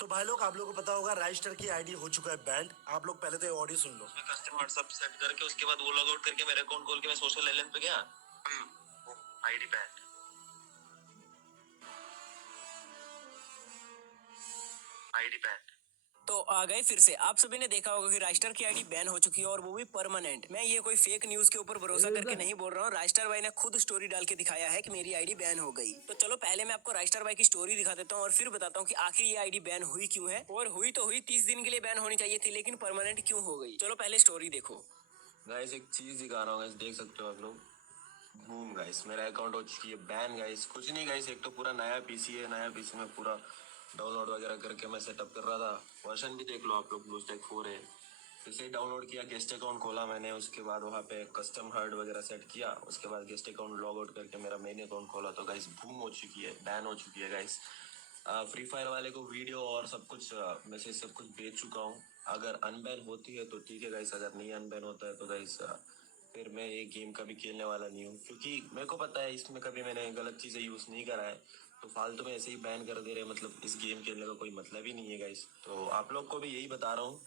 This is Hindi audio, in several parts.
तो भाई लोग, आप लोगों को पता होगा राइस्टर की आईडी हो चुका है बैंड। आप लोग पहले तो ये ऑडियो सुन लो। कस्टमर सब सेट करके उसके बाद वो लॉग आउट करके मेरे अकाउंट खोल के मैं सोशल एलियन पे गया। ID band, ID band. तो आ गए फिर से। आप सभी ने देखा होगा कि राइस्टर की आईडी बैन हो चुकी है और वो भी परमानेंट। मैं ये कोई फेक न्यूज के ऊपर भरोसा करके नहीं बोल रहा हूँ। राइस्टर भाई ने खुद स्टोरी डाल के दिखाया है कि मेरी आईडी बैन हो गई। तो चलो पहले मैं आपको राइस्टर भाई की स्टोरी दिखा देता हूँ और फिर बताता हूँ कि आखिर ये आईडी बैन हुई क्यों है। और हुई तो हुई 30 दिन के लिए बैन होनी चाहिए थी, लेकिन परमानेंट क्यों हो गई। चलो पहले स्टोरी देखो। गाइस एक चीज दिखा रहा हूँ गाइस, देख सकते हो आप लोग। बूम गाइस, मेरा अकाउंट हो चुकी है बैन गाइस। कुछ नहीं गाइस, एक तो पूरा नया पीसी है, नया पीसी में पूरा डाउनलोड वगैरह करके मैं सेटअप कर रहा था। वर्जन भी देख लो आप लोग, ब्लूस्टैक 4 है। फिर से डाउनलोड किया, गेस्ट अकाउंट खोला मैंने, उसके बाद वहाँ पे कस्टम हर्ड वगैरह सेट किया, उसके बाद गेस्ट अकाउंट लॉग आउट करके मेरा मेन अकाउंट खोला तो गाइस बूम हो चुकी है, बैन हो चुकी है गाइस। फ्री फायर वाले को वीडियो और सब कुछ मैसेज सब कुछ भेज चुका हूँ। अगर अनबैन होती है तो ठीक है गाइस, अगर नहीं अनबैन होता है तो गाइस फिर मैं ये गेम कभी खेलने वाला नहीं हूँ, क्योंकि मेरे को पता है इसमें कभी मैंने गलत चीज़ें यूज़ नहीं करा है। तो फालतू में ऐसे ही बैन कर दे रहे, मतलब इस गेम खेलने का कोई मतलब ही नहीं है गाइस। तो आप लोग को भी यही बता रहा हूँ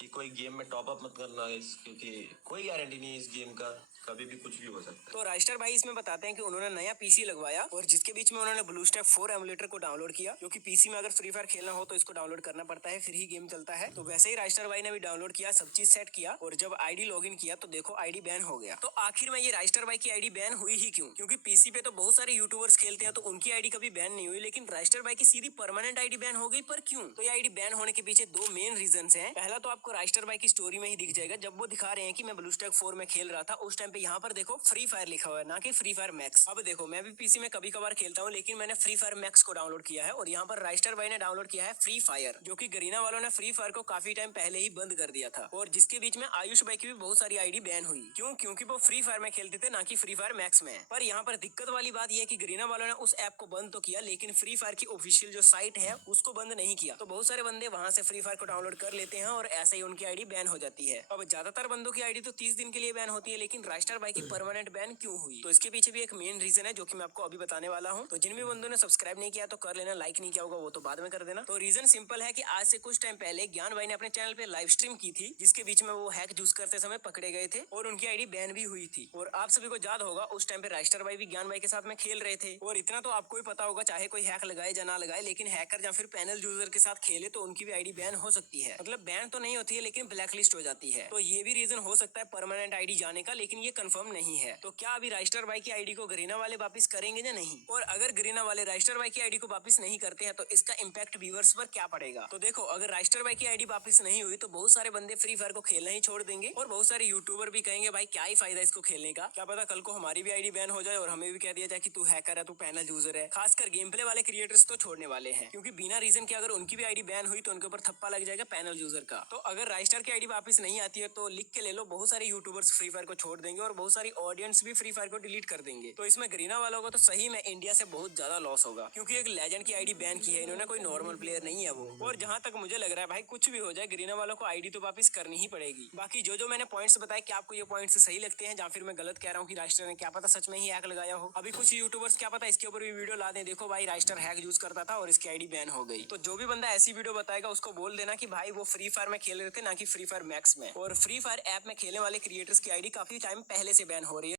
कि कोई गेम में टॉप अप मत करना गाइस, क्योंकि कोई गारंटी नहीं है इस गेम का, कभी भी कुछ भी हो सकता है। तो राइस्टर भाई इसमें बताते हैं कि उन्होंने नया पीसी लगवाया और जिसके बीच में उन्होंने ब्लूस्टैक 4 एमुलेटर को डाउनलोड किया, क्योंकि पीसी में अगर फ्री फायर खेलना हो तो इसको डाउनलोड करना पड़ता है, फिर ही गेम चलता है। तो वैसे ही राइस्टर भाई ने भी डाउनलोड किया, सब चीज सेट किया और जब आईडी लॉगिन किया तो देखो आईडी बैन हो गया। तो आखिर में ये राइस्टर भाई की आईडी बैन हुई ही क्यों? क्योंकि पीसी पे तो बहुत सारे यूट्यूबर्स खेलते हैं तो उनकी आईडी कभी बैन नहीं हुई, लेकिन राइस्टर भाई की सीधी परमानेंट आईडी बैन हो गई। पर क्यों? तो ये आईडी बैन होने के पीछे दो मेन रीजन है। पहला तो आपको राइस्टर भाई की स्टोरी में ही दिख जाएगा, जब वो दिखा रहे हैं कि मैं ब्लूस्टैक 4 में खेल रहा था, उस टाइम पे यहाँ पर देखो फ्री फायर लिखा हुआ है, ना कि फ्री फायर मैक्स। अब देखो मैं भी पीसी में कभी कभार खेलता हूँ, लेकिन मैंने फ्री फायर मैक्स को डाउनलोड किया है और यहाँ पर राइस्टर भाई ने डाउनलोड किया है फ्री फायर, जो कि गरीना वालों ने फ्री फायर को काफी टाइम पहले ही बंद कर दिया था। और जिसके बीच में आयुष भाई की भी बहुत सारी आईडी बैन हुई। क्यों? क्योंकि वो फ्री फायर में खेलते थे, ना कि फ्री फायर मैक्स में। पर यहाँ पर दिक्कत वाली बात यह है कि गरीना वालों ने उस ऐप को बंद तो किया, लेकिन फ्री फायर की ऑफिशियल जो साइट है उसको बंद नहीं किया। तो बहुत सारे बंदे वहां से फ्री फायर को डाउनलोड कर लेते हैं और ऐसे ही उनकी आईडी बैन हो जाती है। अब ज्यादातर बंदों की आईडी तो 30 दिन के लिए बैन होती है, लेकिन राइस्टर भाई की परमानेंट बैन क्यों हुई? तो इसके पीछे भी एक मेन रीजन है जो कि मैं आपको अभी बताने वाला हूँ। तो जिन भी बंदों ने सब्सक्राइब नहीं किया तो कर लेना, लाइक नहीं किया होगा वो तो बाद में कर देना। तो रीजन सिंपल है कि आज से कुछ टाइम पहले ज्ञान भाई ने अपने चैनल पे लाइव स्ट्रीम की थी, जिसके बीच में वो हैक यूज करते समय पकड़े गए थे और उनकी आईडी बैन भी हुई थी। और आप सभी को याद होगा उस टाइम पे राइस्टर भाई भी ज्ञान भाई के साथ में खेल रहे थे। और इतना तो आपको ही पता होगा, चाहे कोई हैक लगाए या ना लगाए, लेकिन हैकर या फिर पैनल यूजर के साथ खेले तो उनकी भी आईडी बैन हो सकती है। मतलब बैन तो नहीं होती है, लेकिन ब्लैक लिस्ट हो जाती है। तो ये भी रीजन हो सकता है परमानेंट आईडी जाने का, लेकिन ये कंफर्म नहीं है। तो क्या अभी राइस्टर भाई की आईडी को गरीना वाले वापस करेंगे या नहीं? और अगर गरीना वाले राइस्टर भाई की आईडी को वापस नहीं करते हैं तो इसका इम्पैक्ट व्यूअर्स पर क्या पड़ेगा? तो देखो, अगर राइस्टर भाई की आईडी वापस नहीं हुई तो बहुत सारे बंदे फ्री फायर को खेलना ही छोड़ देंगे और बहुत सारे यूट्यूबर भी कहेंगे भाई क्या ही फायदा इसको खेलने का, क्या पता कल को हमारी भी आईडी बैन हो जाए और हमें भी कह दिया जाए कि तू हैकर है, तू पैनल यूजर है। खासकर गेम प्ले वाले क्रिएटर्स तो छोड़ने वाले हैं, क्योंकि बिना रीजन के अगर उनकी भी आईडी बैन हुई तो उनके ऊपर थप्पा लग जाएगा पैनल यूजर का। तो अगर राइस्टर की आईडी वापस नहीं आती है तो लिख के ले लो, बहुत सारे यूट्यूबर्स फ्री फायर को छोड़ देंगे और बहुत सारी ऑडियंस भी फ्री फायर को डिलीट कर देंगे। तो इसमें गरीना वालों को तो सही में इंडिया से बहुत ज्यादा लॉस होगा, क्योंकि एक लेजेंड की आईडी बैन की है इन्होंने, कोई नॉर्मल प्लेयर नहीं है वो। और जहां तक मुझे लग रहा है भाई कुछ भी हो जाए गरीना वालों को आईडी तो वापस करनी ही पड़ेगी। बाकी जो मैंने पॉइंट्स बताए, क्या आपको ये पॉइंट्स सही लगते हैं या फिर मैं गलत कह रहा हूँ कि राइस्टर ने क्या पता सच में ही हैक लगाया हो? अभी कुछ यूट्यूबर्स क्या पता इसके ऊपर भी वीडियो ला दें, देखो भाई राइस्टर हैक यूज करता था और इसकी आईडी बैन हो गई। तो जो भी बंदा ऐसी वीडियो बताएगा उसको बोल देना कि भाई वो फ्री फायर में खेल रहे थे, ना कि फ्री फायर मैक्स में। और फ्री फायर ऐप में खेलने वाले क्रिएटर्स की आईडी काफी टाइम पहले से बैन हो रही है।